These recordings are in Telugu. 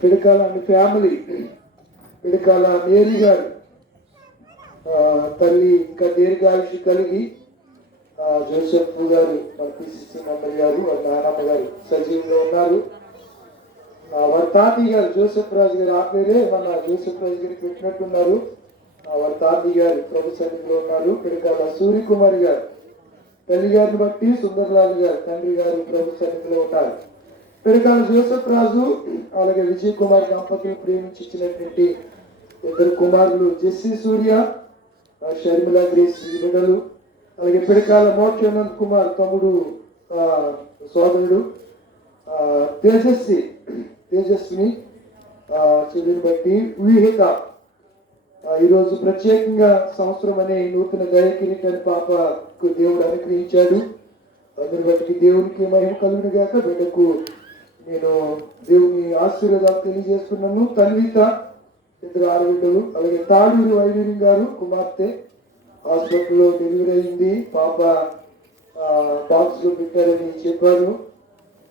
పిడకాల ఫ్యామిలీ, పిడకాల మేరీ గారు తల్లి ఇంకా దీర్ఘాయుషి కలిగి, జోసెఫ్ గారు మన పిసిసి మెంబర్ గారు, వాళ్ళ నాన్నమ్మ గారు సజీవంగా ఉన్నారు. వారి తాతయ్య గారు జోసెఫ్ రాజు గారు ఆ పేరే మన జోసెఫ్ రాజు గారికి పెట్టినట్టున్నారు. వారి తాతయ్య గారు ప్రభు సన్నిధిలో ఉన్నారు. పిడకాల సూర్యకుమారి గారు తల్లి గారిని బట్టి సుందర్లాల్ గారు తండ్రి గారు ప్రభు సన్నిధిలో ఉన్నారు. పిడకాల జోసెఫ్ రాజు అలాగే విజయ్ కుమార్ దంపతులు ప్రేమించి ఇచ్చినటువంటి ఇద్దరు కుమారులు జెస్సీ సూర్య, షర్మిలా గ్రేస్ బిడ్డలు, అలాగే పిడకాల మోక్షానంద్ కుమార్ తమ్ముడు సోదరుడు తేజస్విని చెల్లిని బట్టి విహిత ఈరోజు ప్రత్యేకంగా సంవత్సరం అనే నూతన దయకిరీటాన్ని పాపకు దేవుడు అనుగ్రహించాడు. అందుని బట్టి దేవునికి మహిమ కలుగును గాక. బిడ్డకు నేను దేవుని ఆశీర్వాదాలు తెలియజేస్తున్నాను. తన్విత ఇద్దరు ఆడబిడ్డలు, అలాగే తాడూరి వైడూరి గారు కుమార్తె హాస్పిటల్లో డెలివరీ అయింది. పాప బాక్స్ లో పెట్టారని చెప్పారు.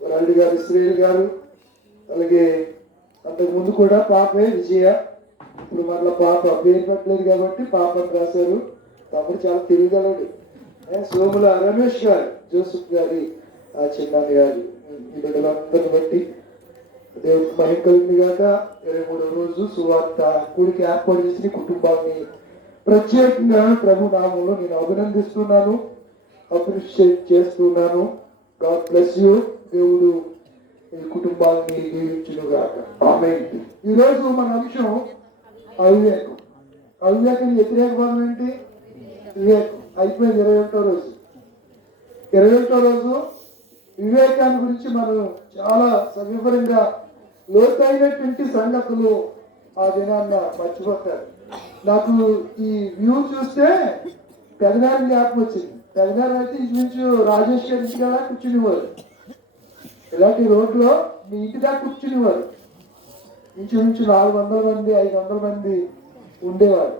అల్లుడి గారు ఇస్రాయేల్ గారు, అలాగే అంతకు ముందు కూడా పాపే విజయ, ఇప్పుడు మరలా పాప పేరు పెట్టలేదు కాబట్టి పాపను రాశారు. తమ్ముడు చాలా తెలియగలడు. సోముల రమేష్ గారు, జోసెఫ్ గారి చిన్నాన్న గారు, ఈ బిడ్డలందరిని బట్టి దేవుడికి మహిమ కలిగింది గాక. 23వ రోజు సువార్త కూడికి ఏర్పాటు చేసిన కుటుంబాన్ని ప్రత్యేకంగా ప్రభు నామంలో నేను అభినందిస్తున్నాను, అప్రిషియేట్ చేస్తున్నాను. God bless you. దేవుడు ఈ కుటుంబాన్ని దీవించును గాక. ఆమేన్. ఈరోజు మన అంశం అవివేకం. అవివేకం వ్యతిరేక పదం ఏంటి? వివేకం. అయిపోయింది 21వ రోజు. 21వ రోజు వివేకాన్ని గురించి మనం చాలా సవివరంగా లోతైనటువంటి సంగతులు ఆ దినాన్న మర్చిపోతారు. నాకు ఈ వ్యూ చూస్తే పెదనారి జ్ఞాపకం వచ్చింది. పెదనారి అయితే ఇంచుమించు రాజేష్ గారి ఇంటికి అలా కూర్చునేవారు. ఇలాంటి రోడ్లో మీ ఇంటి దాకా కూర్చునేవారు. ఇంచుమించు 400 మంది 500 మంది ఉండేవారు.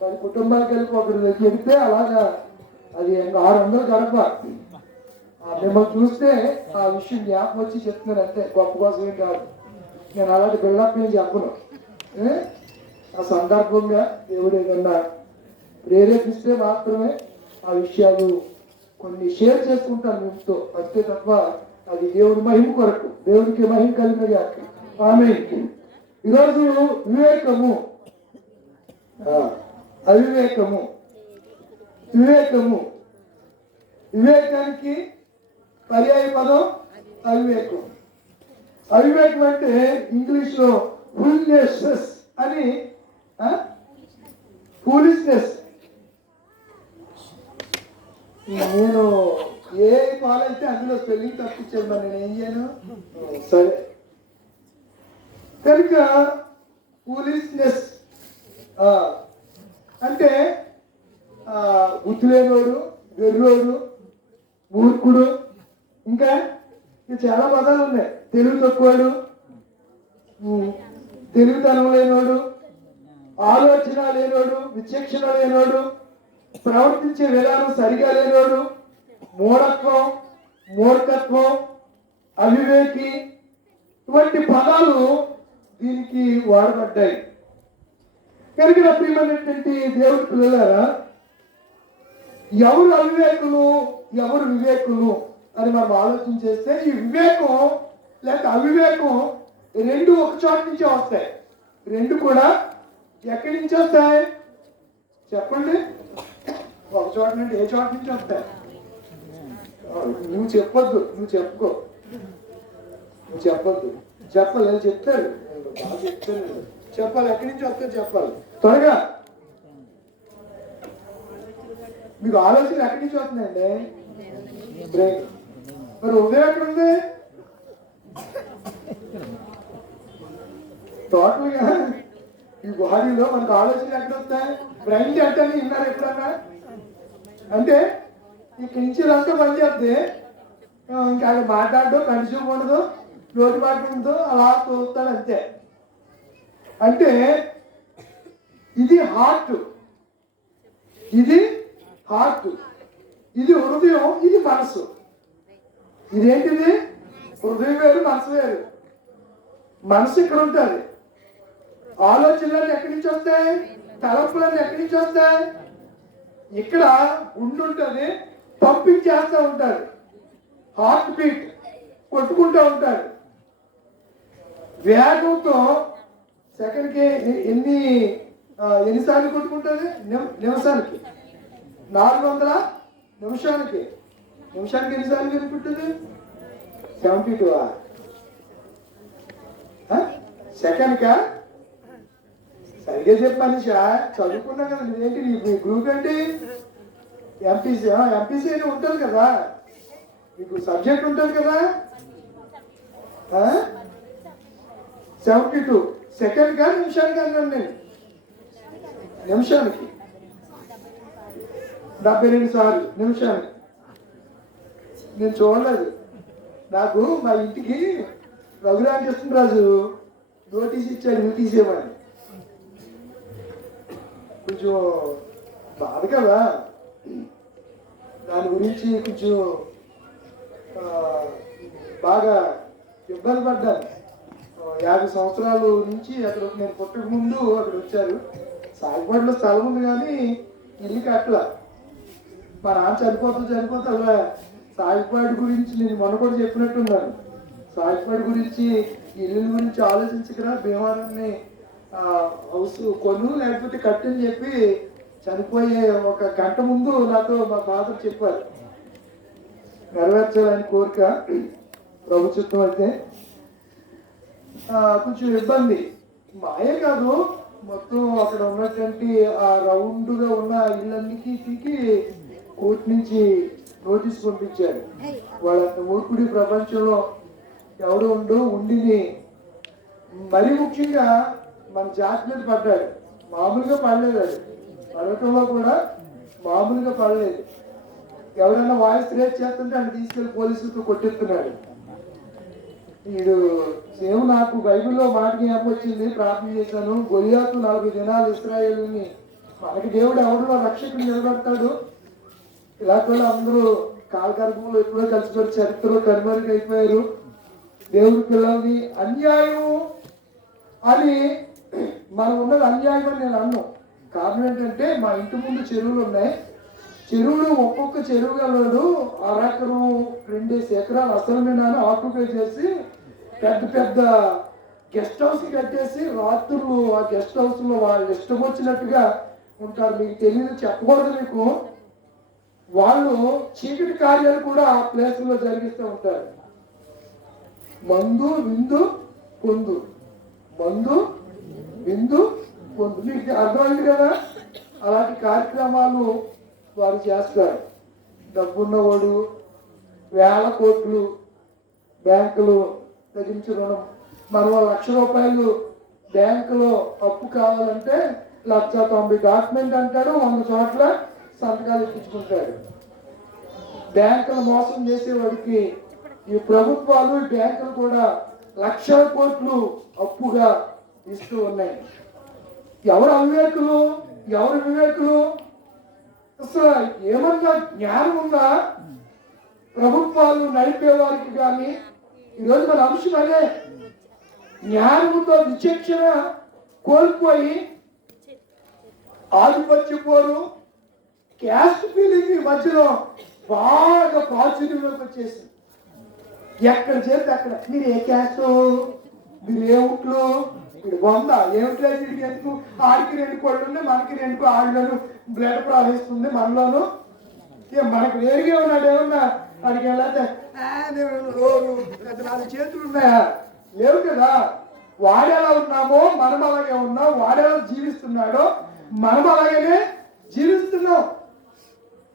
10 కుటుంబాలు కలిపి ఒకరు చెబితే అలాగా అది 600 గడప. మిమ్మల్ని చూస్తే ఆ విషయం జ్ఞాపకం వచ్చి చెప్తున్నాను అంతే, గొప్ప కోసమే కాదు. నేను అలాంటి బిల్డప్ నేను చెప్పను. ఆ సందర్భంగా దేవుడు ఏదన్నా ప్రేరేపిస్తే మాత్రమే ఆ విషయాలు కొన్ని షేర్ చేసుకుంటాను మీతో, అంతే తప్ప అది దేవుడి మహిమ కొరకు, దేవుడికి మహిమ కలిగినది. ఆమేన్. ఈరోజు వివేకము, అవివేకము, వివేకము, వివేకానికి పర్యాయ పదం అవివేకం. అవివేకం అంటే ఇంగ్లీష్ లో ఫూలిష్నెస్ అని, ఫూలిష్నెస్. నేను ఏ పాలైతే అందులో స్పెల్లింగ్ తప్పించాను, మరి నేను ఏం చేయను? సరే, కనుక ఫూలిష్నెస్ అంటే బుద్ధి లేనోడు, వెర్రోడు, మూర్ఖుడు, ఇంకా చాలా పదాలు ఉన్నాయి. తెలివి తక్కువడు, తెలివితనం లేనోడు, ఆలోచన లేనోడు, విచక్షణ లేనోడు, ప్రవర్తించే విధానం సరిగా లేనోడు, మూఢత్వం, మూర్ఖత్వం, అవివేకి, ఇటువంటి పదాలు దీనికి వాడబడ్డాయి. కనుక నా ప్రియమైనటువంటి దేవుడి పిల్లలారా, ఎవరు అవివేకులు ఎవరు వివేకులు అని మనం ఆలోచన చేస్తే, ఈ వివేకం లేక అవివేకం రెండు ఒక చోట నుంచే వస్తాయి. రెండు కూడా ఎక్కడి నుంచి వస్తాయి చెప్పండి? ఒక చోట నుండి. ఏ చోట నుంచి వస్తాయి? నువ్వు చెప్పొద్దు, నువ్వు చెప్పుకో, నువ్వు చెప్పొద్దు. చెప్పాలి, నేను చెప్తాను, బాగా చెప్తాను. చెప్పాలి, ఎక్కడి నుంచి వస్తాయో చెప్పాలి త్వరగా. మీకు ఆలోచన ఎక్కడి నుంచి వస్తుందండి? బ్రెయిన్. మరి హృదయం ఎక్కడ ఉంది? టోటల్ గా ఈ బాడీలో మనకు ఆలోచన ఎక్కడ వస్తాయి? బ్రెయిన్ అంటే విన్నారు ఎప్పుడన్నా? అంటే ఇక్కడి నుంచి ఇదంతా పనిచేస్తే ఇంకా మాట్లాడదు, కన్స్యూమ్ ఉండదు, నోటి మాట ఉండదు, అలా చూస్తాడు అంతే. అంటే ఇది హార్ట్, ఇది హార్ట్, ఇది హృదయం, ఇది మనసు. ఇదేంటిది? హృదయం వేరు, మనసు వేరు. మనసు ఇక్కడ ఉంటుంది. ఆలోచనలన్నీ ఎక్కడి నుంచి వస్తాయి? తలంపులన్నీ ఎక్కడి నుంచి వస్తాయి? ఇక్కడ ఉండుంటుంది, పంపించేస్తూ ఉంటారు. హార్ట్ బీట్ కొట్టుకుంటూ ఉంటారు. వేగంతో సెకండ్కి ఎన్నిసార్లు కొట్టుకుంటుంది? నిమిషానికి 400 నిమిషానికి ఎన్నిసార్లు కొట్టుకుంటుంది? 72 సెకండ్కా? సరిగ్గా చెప్పు మనిషా, చదువుకున్నా కదా. నువ్వేంటి నీ గ్రూప్ ఏంటి? ఎంపీసీ అని ఉంటుంది కదా, మీకు సబ్జెక్ట్ ఉంటుంది కదా. 72 సెకండ్కా నిమిషానికి అన్నాను నేను. నిమిషానికి 72 సార్లు నిమిషానికి. నేను చూడలేదు. నాకు మా ఇంటికి రఘురామకృష్ణరాజు నోటీస్ ఇచ్చాడు, నువ్వు తీసేయమని. కొంచెం బాధ కదా, దాని గురించి కొంచెం బాగా ఇబ్బంది పడ్డాను. 50 సంవత్సరాల నుంచి అక్కడ నేను పుట్టక ముందు అక్కడ వచ్చారు. సాగిపాడులో స్థలం ఉంది కానీ ఇల్లు కట్టల. మా నాన్న చనిపోతా అలా సాగిపాడు గురించి నేను మొన్న కూడా చెప్పినట్టున్నాను. సాగిపాడు గురించి ఇల్లు గురించి ఆలోచించకరా, భీమవరాన్ని హౌస్ కొను లేకపోతే కట్టని చెప్పి చనిపోయే 1 గంట ముందు నాతో మా ఫాదర్ చెప్పారు. నెరవేర్చాలని కోరిక ప్రభుత్వం అయితే కొంచెం ఇబ్బంది. మాయే కాదు, మొత్తం అక్కడ ఉన్నటువంటి ఆ రౌండ్గా ఉన్న ఇళ్ళన్నిటికీ కోర్టు నుంచి నోటీస్ పంపించారు. వాళ్ళంత మూర్ఖుడి ప్రపంచంలో ఎవడు ఉండిని మరీ ముఖ్యంగా మన జాతి మీద పడ్డాడు. మామూలుగా పడలేదు, అది పడటంలో కూడా మామూలుగా పడలేదు. ఎవరైనా వాయిస్ రేట్ చేస్తుంటే ఆయన తీసుకెళ్లి పోలీసులతో కొట్టెత్తున్నాడు. వీడు సేమ్ నాకు బైబిల్లో మాటకి ఏమొచ్చింది, ప్రార్థన చేశాను. గొలియాతు 40 దినాలు ఇశ్రాయేలుని మనకి దేవుడు ఎవరిలో రక్షకుడు నిలబెడతాడు. ఇలాంటి వాళ్ళు అందరూ కాలగర్భంలో ఎప్పుడో కలిసిపోయి చరిత్రలో కనుమరుగు అయిపోయారు. దేవుడి పిల్లల్ని అన్యాయం అని మనం ఉన్నది అన్యాయం అని నేను అన్నాను. కారణం ఏంటంటే మా ఇంటి ముందు చెరువులు ఉన్నాయి. చెరువులు ఒక్కొక్క చెరువు గలవాడు 1 ఎకరం 2 ఎకరాలు అసలు మీద ఆక్యుపై చేసి పెద్ద గెస్ట్ హౌస్ కట్టేసి రాత్రులు ఆ గెస్ట్ హౌస్ లో వాళ్ళు ఇష్టం వచ్చినట్టుగా ఉంటారు. మీకు తెలియదు, చెప్పకూడదు మీకు. వాళ్ళు చీకటి కార్యాలు కూడా ఆ ప్లేస్ లో జరిగిస్తూ ఉంటారు. మందు విందు పొందు, మందు విందు పొందు, మీకు అర్థమైంది కదా. అలాంటి కార్యక్రమాలు వారు చేస్తారు. డబ్బున్నవాడు 1000 కోట్లు బ్యాంకులు తగ్గించి రుణం. మనం 1,00,000 రూపాయలు బ్యాంకులో అప్పు కావాలంటే 1,90,000 డాక్యుమెంట్ అంటాడు, 100 చోట్ల సంతకాలు ఎక్కించుకుంటాడు. బ్యాంకులు మోసం చేసేవాడికి ఈ ప్రభుత్వాలు బ్యాంకులు కూడా 1,00,000 కోట్లు అప్పుగా ఇస్తూ ఉన్నాయి. ఎవరు అవివేకులు, ఎవరు వివేకులు? అసలు ఏమన్నా జ్ఞానం ఉందా ప్రభుత్వాలు నడిపే వారికి? కానీ ఈరోజు మన అంశం అదే, జ్ఞానంతో విచక్షణ కోల్పోయి ఆధిపత్యపోరు క్యాస్ట్ ఫీలింగ్ మధ్యలో బాగా పాజిటివ్లోకి వచ్చేసింది. ఎక్కడ చేస్తే అక్కడ మీరు ఏ క్యాస్ట్, మీరు ఏ ఊట్లు, మీరు 100 ఏమిట్లే తిరిగి ఎందుకు? ఆడికి 2 కోళ్ళు ఉన్నాయి, మనకి 2 ఆడిలోను బ్లడ్ ప్రవహిస్తుంది మనలోను. మనకు వేరుగా ఉన్నాడు. ఏమన్నా అడిగి వెళ్ళతే 4 చేతులు ఉన్నాయా? లేవు కదా. వాడేలా ఉన్నామో మనం అలాగే ఉన్నాం, వాడేలా జీవిస్తున్నాడో మనం అలాగనే జీవిస్తున్నాం.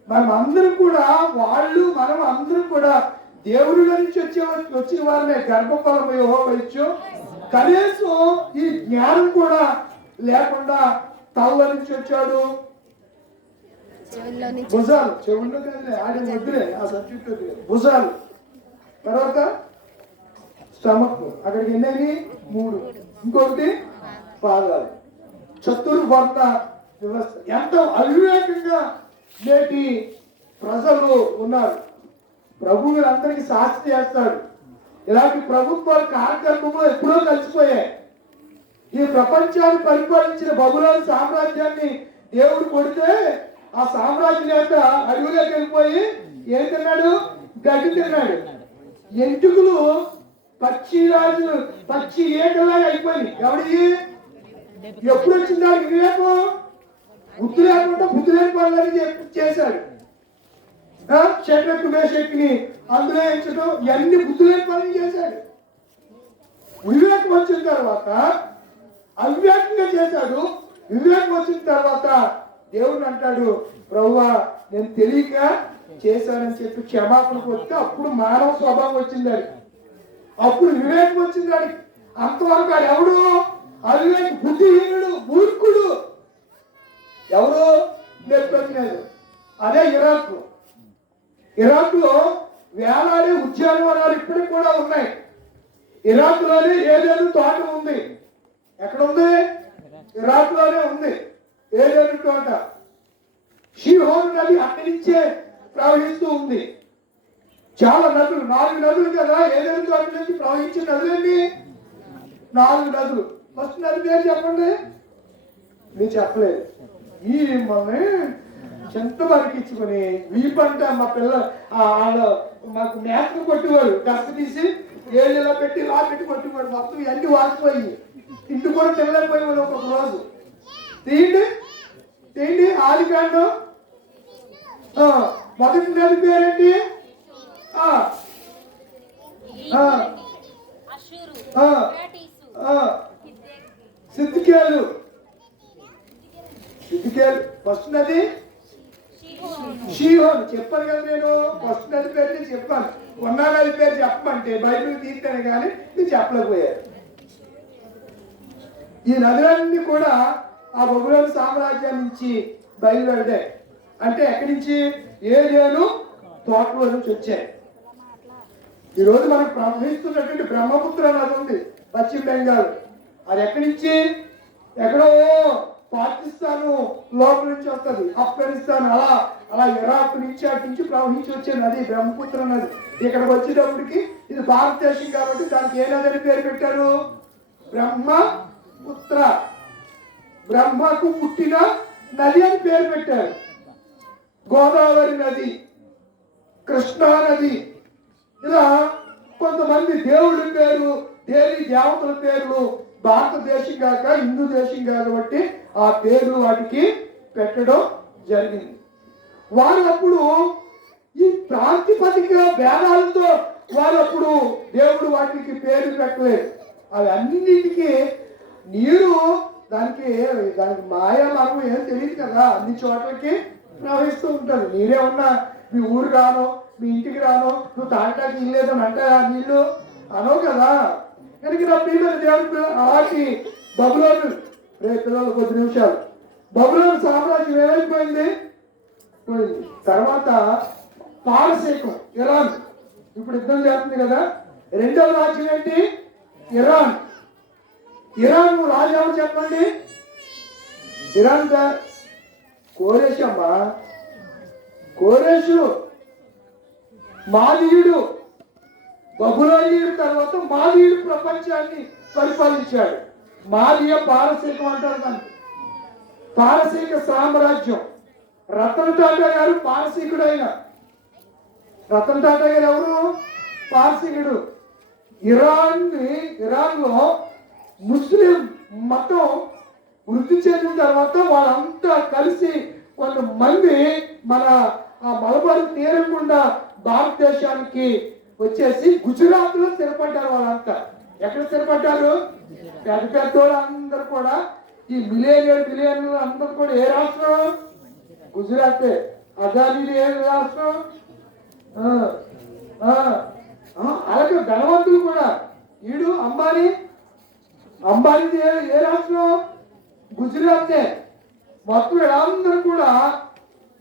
మనం అందరం కూడా మనం అందరం కూడా దేవుడి నుంచి వచ్చిన వారినే. గర్భఫలం యెహోవా ఇచ్చు. కనీసం ఈ జ్ఞానం కూడా లేకుండా తల్ల నుంచి వచ్చాడు. భుజాలు, చెవుల్లో కానీ ఆడి వద్దులే, ఆ సబ్జెక్ట్ భుజాలు. తర్వాత స్టమక్, అక్కడికి ఎన్ని? 3. ఇంకొకటి పాదాలు. చతుర్వర్ణ వ్యవస్థ. ఎంత అవివేకంగా నేటి ప్రజలు ఉన్నారు. ప్రభు అందరికీ శాస్తి చేస్తాడు. ఇలాంటి ప్రభుత్వాలు కార్యక్రమంలో ఎప్పుడో కలిసిపోయాయి. ఈ ప్రపంచాన్ని పరిపాలించిన బబులోను సామ్రాజ్యాన్ని దేవుడు కొడితే ఆ సామ్రాజ్యం నేత అడవిలోకి వెళ్ళిపోయి ఏం తిన్నాడు? గడ్డి తిన్నాడు. ఎంటుకులు పచ్చి ఏకలాగా అయిపోయింది. ఎవరికి ఎప్పుడు వచ్చింది? దానికి వివేకం బుద్ధి లేకుండా బుద్ధి లేని పనులని చేశాడు. షడ్రకు మేషక్ని అందులో ఎంచడం ఇవన్నీ బుద్ధి లేని పనులు చేశాడు. వివేకం వచ్చిన తర్వాత అవివేకంగా చేశాడు. వివేకం వచ్చిన తర్వాత దేవుడు అంటాడు, ప్రభువా నేను తెలియక చేశానని చెప్పి క్షమాపణకు వస్తే అప్పుడు మానవ స్వభావం వచ్చింది. అప్పుడు వివేకం వచ్చింది. అంతవరకు ఆడు ఎవడు? అవివేక బుద్ధిహీనుడు, మూర్ఖుడు. ఎవరు నేర్పలేదు. అదే ఇరాక్ లో వేలాడే ఉద్యానవనాలు ఇప్పటికి కూడా ఉన్నాయి. ఇరాక్ లోనే ఏదేను తోట ఉంది. ఎక్కడ ఉంది? ఇరాక్ లోనే ఉంది ఏదేను తోట. షీహోన్ నది అక్కడి నుంచే ప్రవహిస్తూ ఉంది. చాలా నదులు, 4 నదులు కదా ఏదేను తోట నుంచి ప్రవహించిన నదులేండి? 4 నదులు. ఫస్ట్ నది పేరు చెప్పండి. నేను చెప్పలేదు. ఈ మిమ్మల్ని చెంత వరకిచ్చుకొని వీపంట మా పిల్లలు వాళ్ళు మాకు మేతను కొట్టేవాడు. గస్త తీసి ఏళ్ళలో పెట్టి లా పెట్టి కొట్టేవాడు. మొత్తం ఇవన్నీ వాసిపోయి ఇంటి కూడా తినలేకపోయేవాడు. ఒక్కొక్క రోజు తీయండి ఆదికాండం మొదటి నది పేరేంటి? సిద్ధికేలు. ఫస్ట్ నది షీహోన్. చెప్పాను కదా నేను. ఫస్ట్ నది పేరు చెప్పాను. ఉన్న నది పేరు చెప్పమంటే బైబిల్ తీస్తాను కానీ ఇది చెప్పలేకపోయారు. ఈ నదులన్నీ కూడా ఆ బబులోను సామ్రాజ్యం నుంచి బయలుదేరాయి. అంటే ఎక్కడి నుంచి? ఏదేను తోటలో నుంచి వచ్చాయి. ఈరోజు మనకు ప్రవహిస్తున్నటువంటి బ్రహ్మపుత్ర నది ఉంది పశ్చిమ బెంగాల్. అది ఎక్కడి నుంచి? ఎక్కడో పాకిస్తాను లోపల నుంచి వస్తుంది, ఆఫ్ఘనిస్తాన్ అలా ఇరాక్ నుంచి అటు నుంచి ప్రవహించి వచ్చే నది బ్రహ్మపుత్ర నది. ఇక్కడికి వచ్చేటప్పటికి ఇది భారతదేశం కాబట్టి దానికి ఏ నది అని పేరు పెట్టారు? బ్రహ్మపుత్ర. బ్రహ్మకు పుట్టిన నది అని పేరు పెట్టారు. గోదావరి నది, కృష్ణా నది, ఇలా కొంతమంది దేవుడి పేరు, దేవి దేవతల పేర్లు భారతదేశం కాక హిందూ దేశం కాబట్టి ఆ పేర్లు వాటికి పెట్టడం జరిగింది. వాళ్ళప్పుడు ఈ ప్రాతిపదిక భేదాలతో వాళ్ళప్పుడు దేవుడు వాటికి పేరు పెట్టలేదు. అవి అన్నింటికి నీరు దానికి మాయా మనం ఏం తెలియదు కదా. అన్ని చోట్లకి ప్రవహిస్తూ ఉంటారు. నీరే ఉన్నా మీ ఊరు రాను, మీ ఇంటికి రాను, నువ్వు తాగటానికి ఇల్లు లేదని అంటే ఆ నీళ్ళు అనవు కదా. కనుక నా పిల్లలు దేవుడు అలాంటి బబులోను పిల్లలు 10 నిమిషాలు బబులోను సామ్రాజ్యం ఏమైపోయింది? పోయింది. తర్వాత పారసీకం, ఇరాన్ ఇప్పుడు యుద్ధం చేస్తుంది కదా. రెండవ రాజ్యం ఏంటి? ఇరాన్. ఇరాన్ రాజా చెప్పండి. ఇరాన్ కోరేష్ అమ్మా. కోరేషు మాదీయుడు, బబులోనీయుడు తర్వాత మాదీయుడు ప్రపంచాన్ని పరిపాలించాడు. మాదీయ పారసీకం అంటారు దాన్ని. పారసీక సామ్రాజ్యం. రతన్ టాటా గారు పారసీకుడు. రతన్ టాటా గారు ఎవరు? పారసీకుడు. ఇరాన్లో ముస్లిం మతం వృద్ధి చెందిన తర్వాత వాళ్ళంతా కలిసి కొంతమంది మన ఆ మలబారు తీరకుండా భారతదేశానికి వచ్చేసి గుజరాత్ లో స్థిరపడ్డారు. వాళ్ళంతా ఎక్కడ స్థిరపడ్డారు? పెద్ద పెద్దోళ్ళు అందరూ కూడా ఈ మిలియన్లు అందరూ కూడా ఏ రాష్ట్రం? గుజరాతే. అదానీది ఏ రాష్ట్రం? అలాగే ధనవంతులు కూడా. ఈడు అంబానీది ఏ రాష్ట్రం? గుజరాతే. మొత్తం అందరూ కూడా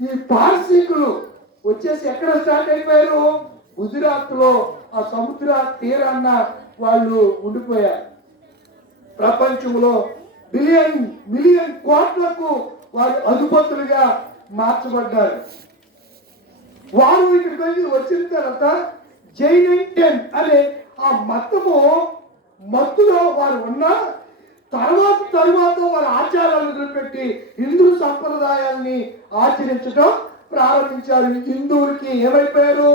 ఈ పారసీకులు వచ్చేసి ఎక్కడ స్టార్ట్ అయిపోయారు? గుజరాత్ లో ఆ సముద్ర తీరాన్న వాళ్ళు ఉండిపోయారు. ప్రపంచంలో మిలియన్ కోట్లకు వారు అధిపతులుగా మార్చబడ్డారు. వారు ఇక్కడికి వచ్చిన తర్వాత జైనైటెన్ అనే ఆ మత్తులో వారు ఉన్న తరువాత వారి ఆచారాలను వదిలిపెట్టి హిందూ సంప్రదాయాల్ని ఆచరించడం ప్రారంభించారు. హిందువులకి ఏమైపోయారు?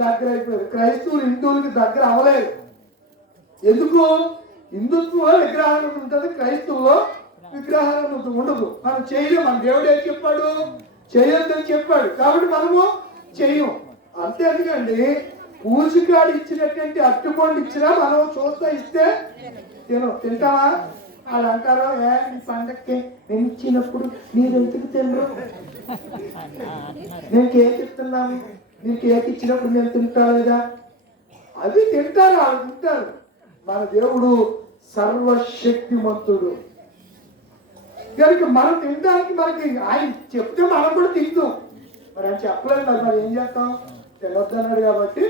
దగ్గర అయిపోయారు. క్రైస్తవులు హిందువులకి దగ్గర అవ్వలేదు. ఎందుకు? హిందుత్వంలో విగ్రహాలను ఉంటుంది, క్రైస్తవులో విగ్రహాలను ఉండదు. మనం చేయలేం. మన దేవుడు ఏం చెప్పాడు? చేయొద్దని చెప్పాడు. కాబట్టి మనము చెయ్యం. అంతే. ఎందుకండి పూజకాడు ఇచ్చినటువంటి అట్టుపండు ఇచ్చినా మనం చూస్తా ఇస్తే తింటావా? వాళ్ళు అంటారు, పండక్కి నేను ఇచ్చినప్పుడు మీరు ఎందుకు తినరు? నేను కేక్ ఇస్తున్నాను, మీరు కేక్ ఇచ్చినప్పుడు నేను తింటా లేదా? అది తింటారు, వాళ్ళు తింటారు. మన దేవుడు సర్వశక్తిమంతుడు కనుక మనం తినడానికి మనకి ఆయన చెప్తే మనం కూడా తింటాం. మరి ఆయన చెప్పలేదు, మరి ఏం చేస్తాం? తినొద్దన్నాడు కాబట్టి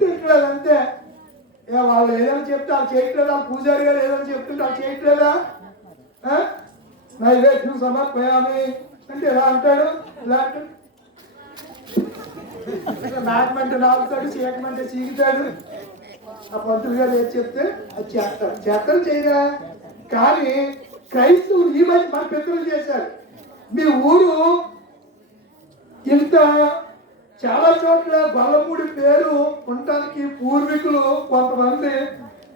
తింటలేదు అంతే. వాళ్ళు ఏదైనా చెప్తే వాళ్ళు చేయట్లేదా? పూజారి గారు ఏదైనా చెప్తుంటే వాళ్ళు చేయట్లేదా? నైవేద్యం సమర్పయామి అంటే ఎలా అంటాడు? ఇలా అంటాడు. నాకమంటే నాకుతాడు, చీకమంటే చీకుతాడు. ఆ పంతులు గారు ఏది చెప్తే అది చేస్తారు చేయరా? కానీ క్రైస్తవులు ఈ మధ్య మన పితరులు చేశారు. మీ ఊరు ఇంత చాలా చోట్ల గొల్లమూడి పేరు ఉండటానికి పూర్వీకులు కొంతమంది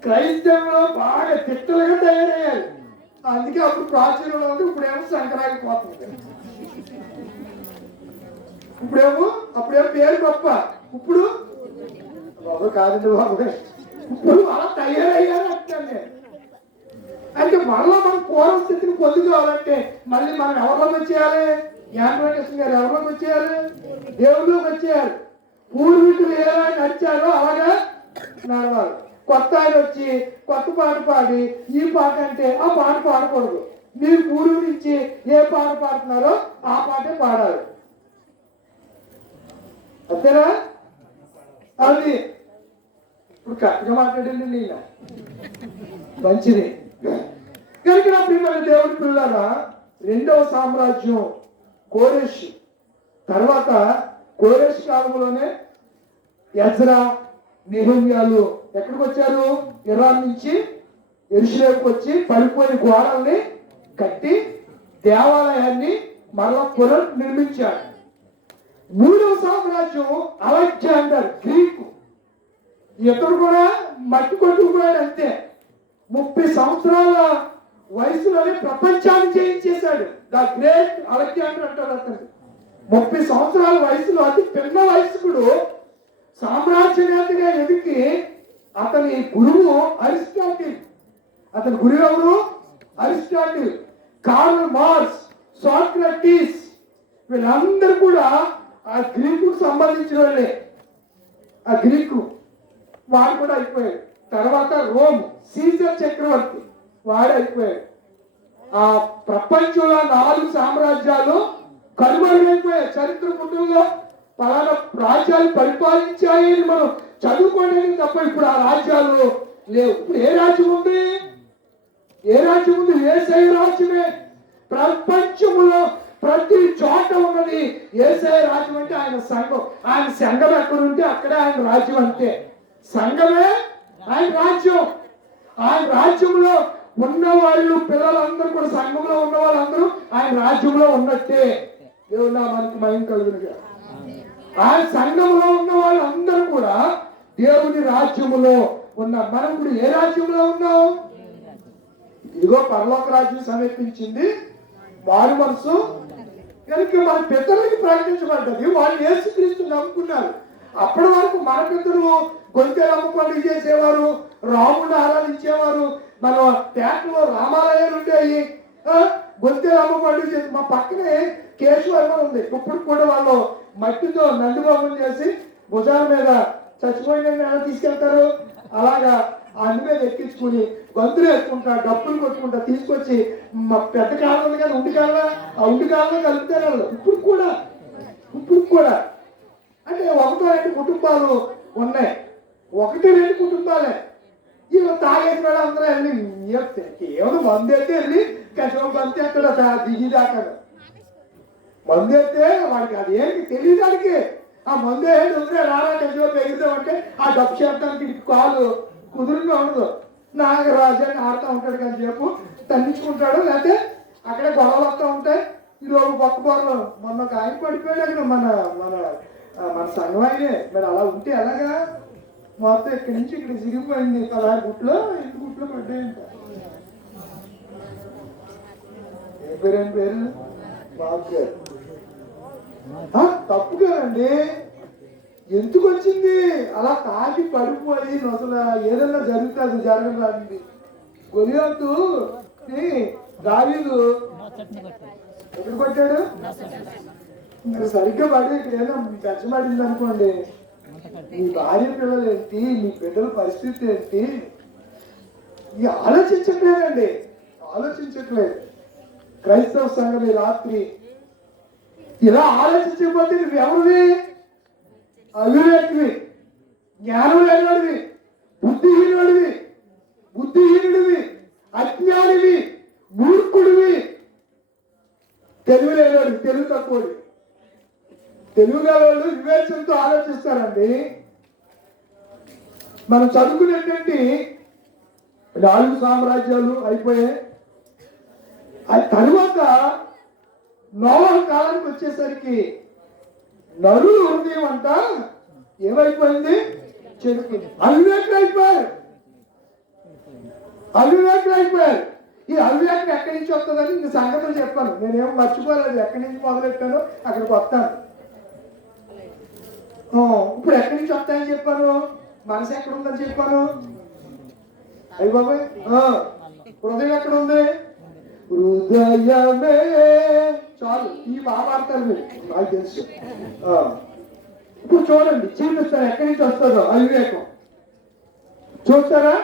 క్రైస్తవంలో బాగా తిట్టలుగా తయారయ్యారు. అందుకే అప్పుడు ప్రాచుర్యంలో ఉంది. ఇప్పుడేమో సంక్రాంతి పోతుంది. అప్పుడేమో పేరు గొప్ప. ఇప్పుడు బాబు కాదండి బాబు, ఇప్పుడు అలా తయారయ్యారు అంటండి. అంటే మళ్ళా మన పూర్వ స్థితిని పొందుకోవాలంటే మళ్ళీ మనం ఎవరిలోకి వచ్చేయాలి? జ్ఞానకృష్ణ గారు ఎవరిలోకి వచ్చేయాలి? దేవుళ్ళలోకి వచ్చేయాలి. పూర్వీకులు ఎలా నడిచారో అలాగా నడవాలి. కొత్త ఆయన వచ్చి కొత్త పాట పాడి ఈ పాట అంటే ఆ పాట పాడకూడదు. మీరు పూర్వీ నుంచి ఏ పాట పాడుతున్నారో ఆ పాటే పాడాలి. అంతేనా? అది ఇప్పుడు కరెక్ట్గా మాట్లాడండి. నేను మంచిది కనుక నా ప్రియమైన దేవుడి పిల్లలారా, రెండవ సామ్రాజ్యం కోరెష్ తర్వాత కోరెష్ కాలంలోనే ఎజ్రా, నెహెమ్యాలు ఎక్కడికి వచ్చారు? ఇరాన్ నుంచి యెరూషలేముకి వచ్చి పడిపోయిన గోడల్ని కట్టి దేవాలయాన్ని మరలా పునర్నిర్మించారు. మూడవ సామ్రాజ్యం అలెగ్జాండర్ గ్రీకు. ఇతడు కూడా మట్టి కొట్టుకుపోయాడు అంతే. 30 సంవత్సరాల వయసులోనే ప్రపంచాన్ని జయించేశాడు. ద గ్రేట్ అలెగ్జాండర్ అంటారు అతను. 30 సంవత్సరాల వయసులో అతి పిన్న వయస్కుడు సామ్రాజ్యవేత్తగా ఎదిగి అతని గురువు అరిస్టాటిల్. అతని గురువు ఎవరు? అరిస్టాటిల్, కార్ల్ మార్క్స్, సోక్రటీస్ వీళ్ళందరూ కూడా ఆ గ్రీకుకు సంబంధించిన వాళ్ళే. ఆ గ్రీకు వాడు కూడా అయిపోయాడు. తర్వాత రోమ్ సీజర్ చక్రవర్తి వాడు అయిపోయాడు. ఆ ప్రపంచంలో 4 సామ్రాజ్యాలు కనుమరుగైపోయాయి. చరిత్ర పుటంలో పలానా రాజ్యాలు పరిపాలించాయని మనం చదువుకోవడానికి తప్ప ఇప్పుడు ఆ రాజ్యాలు లేవు. ఇప్పుడు ఏ రాజ్యం ఉంది? యేసయ్య రాజ్యమే. ప్రపంచంలో ప్రతి చోట ఉన్నది యేసయ్య రాజ్యం. అంటే ఆయన సంఘం. ఆయన సంఘం ఎక్కడ ఉంటే అక్కడే ఆయన రాజ్యం. అంతే. సంఘమే ఆయన రాజ్యం. ఆయన రాజ్యంలో ఉన్న వాళ్ళు పిల్లలందరూ కూడా, సంఘంలో ఉన్న వాళ్ళందరూ ఆయన రాజ్యంలో ఉన్నట్టే. దేవుడు నామానికి మహిమ కలుగునుగా. ఆయన సంఘంలో ఉన్న వాళ్ళందరూ కూడా దేవుని రాజ్యములో ఉన్నారు. మనం ఇప్పుడు ఏ రాజ్యంలో ఉన్నాం? ఇదిగో పరలోక రాజ్యం సమర్పించింది వారి మనసు కనుక మన పితరులకి ప్రకటించబడ్డది. వాళ్ళు యేసుక్రీస్తు నమ్ముకున్నారు. అప్పటి వరకు మన పితరులు గొంతెలమ్మ పండుగ చేసేవారు, రాముడిని ఆరాధించేవారు. మన పేటలో రామాలయాలు ఉండేవి. గొంతెలమ్మ పండుగ చేసి మా పక్కనే కేశవర్మ ఉంది. ఇప్పుడు కూడా వాళ్ళు మట్టితో నందిబాబుని చేసి భుజాల మీద చచ్చిపోయిన ఎలా తీసుకెళ్తారు అలాగా అన్ని మీద ఎక్కించుకుని గొంతులు వేసుకుంటా, డప్పులు కొట్టుకుంటా తీసుకొచ్చి మా పెద్ద కాలం ఉంది కానీ ఉండి కాలం, ఆ ఉండి కాలంలో కలుపుతారు వాళ్ళు. ఇప్పుడు కూడా అంటే 1-2 కుటుంబాలు ఉన్నాయి. 1-2 కుటుంబాలే. ఇలా తాగేసిన వాళ్ళు అందరూ వెళ్ళి కేవలం మందు అయితే వెళ్ళి కష్టం బంతి అక్కడ దిగిదాకా మందు అయితే వాడికి అది ఏంటి తెలియదానికి. ఆ మందు ఏంటి ఉందిరే రారా కష్టం పెరుగుతామంటే ఆ డబ్బు చేస్తానికి కాలు కుదురుగా ఉండదు. నాగరాజు అని ఆడుతూ ఉంటాడు కానీ చెప్పు తన్నించుకుంటాడు, లేకపోతే అక్కడే గొడవలు వస్తూ ఉంటాయి. ఈరోజు పక్క బొరలు మొన్న ఒక ఆయన పడిపోయాడు అక్కడ మన మన మన సంఘం ఆయనే. మరి అలా ఉంటే ఎలాగా? మొత్తం ఇక్కడి నుంచి ఇక్కడ సిరిగిపోయింది. అలా గుట్లో ఇంటి గుట్లో పడ్డాయంట. ఏ పేరు అని పేరు? బాబు గారు. తప్పు కదండి. ఎందుకు వచ్చింది? అలా తాకి పడిపోయి అసలు ఏదన్నా జరుగుతుంది జరగడానికి. గొలియాతు దావీదు ఎక్కడ కొట్టాడు? మరి సరిగ్గా పడి ఇక్కడ ఏదో పెంచబడింది అనుకోండి, మీ భార్య పిల్లలు ఏంటి, మీ బిడ్డల పరిస్థితి ఏంటి? ఈ ఆలోచించట్లేదండి, ఆలోచించట్లేదు. క్రైస్తవ సంఘం ఈ రాత్రి ఇలా ఆలోచించకపోతే నువ్వెవరివి? అవివేకివి, జ్ఞానం లేనివాడివి, బుద్ధిహీనుడివి, అజ్ఞానివి, మూర్ఖుడివి, తెలివి లేనివాడివి, తెలివి తక్కువడి. తెలుగు గలవాళ్ళు వివేచనతో ఆలోచిస్తారండి. మనం చదువుకునేటువంటి 4 సామ్రాజ్యాలు అయిపోయాయి. ఆ తరువాత నోవహు కాలానికి వచ్చేసరికి నరుల హృదయం అంట ఏమైపోయింది? చెడుకుంది. అవివేకులు అయిపోయారు. ఈ అవివేకం ఎక్కడి నుంచి వస్తుందని ఇంక సంగతులు చెప్పాను. నేనేమో మర్చిపోలేదు, ఎక్కడి నుంచి మొదలెట్టానో అక్కడికి వస్తాను. ఇప్పుడు ఎక్కడి నుంచి వస్తాయని చెప్పాను? మనసు ఎక్కడ ఉందని చెప్పాను. అయ్యి బాబాయ్, హృదయం ఎక్కడ ఉంది? హృదయమే. చాలు, ఈ బాగా ఆడతారు మీరు, నాకు తెలుసు. ఇప్పుడు చూడండి, చూపిస్తాను ఎక్కడి నుంచి వస్తుందో అవివేకం. చూస్తారా?